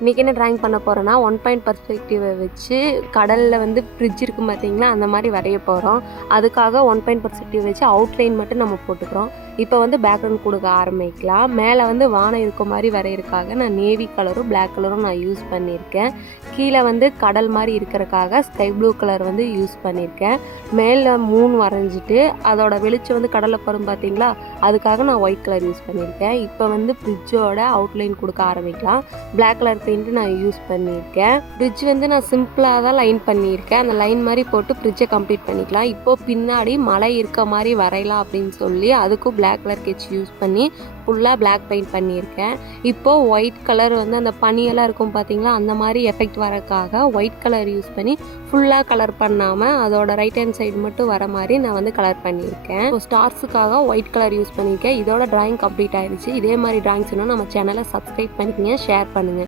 இன்றைக்கி என்ன ட்ராயிங் பண்ண போகிறேன்னா 1 பாயிண்ட் பர்ஸ்பெக்டிவை வச்சு கடலில் வந்து ஃப்ரிட்ஜ் இருக்கும் பார்த்தீங்களா, அந்த மாதிரி வரைய போகிறோம். அதுக்காக 1 பாயிண்ட் பர்ஸ்பெக்டிவ் வச்சு அவுட்லைன் மட்டும் நம்ம போட்டுக்கிறோம். இப்போ வந்து பேக்ரவுண்ட் கொடுக்க ஆரம்பிக்கலாம். மேலே வந்து வானம் இருக்க மாதிரி வரைகிறதுக்காக நான் நேவி கலரும் பிளாக் கலரும் நான் யூஸ் பண்ணியிருக்கேன். கீழே வந்து கடல் மாதிரி இருக்கிறதுக்காக ஸ்கை ப்ளூ கலர் வந்து யூஸ் பண்ணியிருக்கேன். மேலே மூன் வரைஞ்சிட்டு அதோட வெளிச்சம் வந்து கடலில் படும் பார்த்தீங்களா, அதுக்காக நான் ஒயிட் கலர் யூஸ் பண்ணியிருக்கேன். இப்போ வந்து ஃப்ரிட்ஜோட அவுட்லைன் கொடுக்க ஆரம்பிக்கலாம். பிளாக் கலர் பெயிண்ட் நான் யூஸ் பண்ணியிருக்கேன். ஃப்ரிட்ஜ் வந்து நான் சிம்பிளாக தான் லைன் பண்ணியிருக்கேன். அந்த லைன் மாதிரி போட்டு ஃப்ரிட்ஜை கம்ப்ளீட் பண்ணிக்கலாம். இப்போது பின்னாடி மழை இருக்க மாதிரி வரையலாம் அப்படின்னு சொல்லி அதுக்கும் பிளாக் கலர் ஸ்கெட்ச் யூஸ் பண்ணி ஃபுல்லாக பிளாக் பெயிண்ட் பண்ணியிருக்கேன். இப்போது ஒயிட் கலர் வந்து அந்த பனியெல்லாம் இருக்கும் பார்த்தீங்களா, அந்த மாதிரி எஃபெக்ட் வரக்காக ஒயிட் கலர் யூஸ் பண்ணி ஃபுல்லாக கலர் பண்ணாமல் அதோட ரைட் ஹேண்ட் சைடு மட்டும் வர மாதிரி நான் வந்து கலர் பண்ணியிருக்கேன். இப்போ ஸ்டார்ஸுக்காக ஒயிட் கலர் யூஸ் பண்ணியிருக்கேன். இதோட டிராயிங் கம்ப்ளீட் ஆயிடுச்சு. இதே மாதிரி டிராயிங்ஸ்னால் நம்ம சேனலை சப்ஸ்கிரைப் பண்ணிக்கங்க, ஷேர் பண்ணுங்கள்.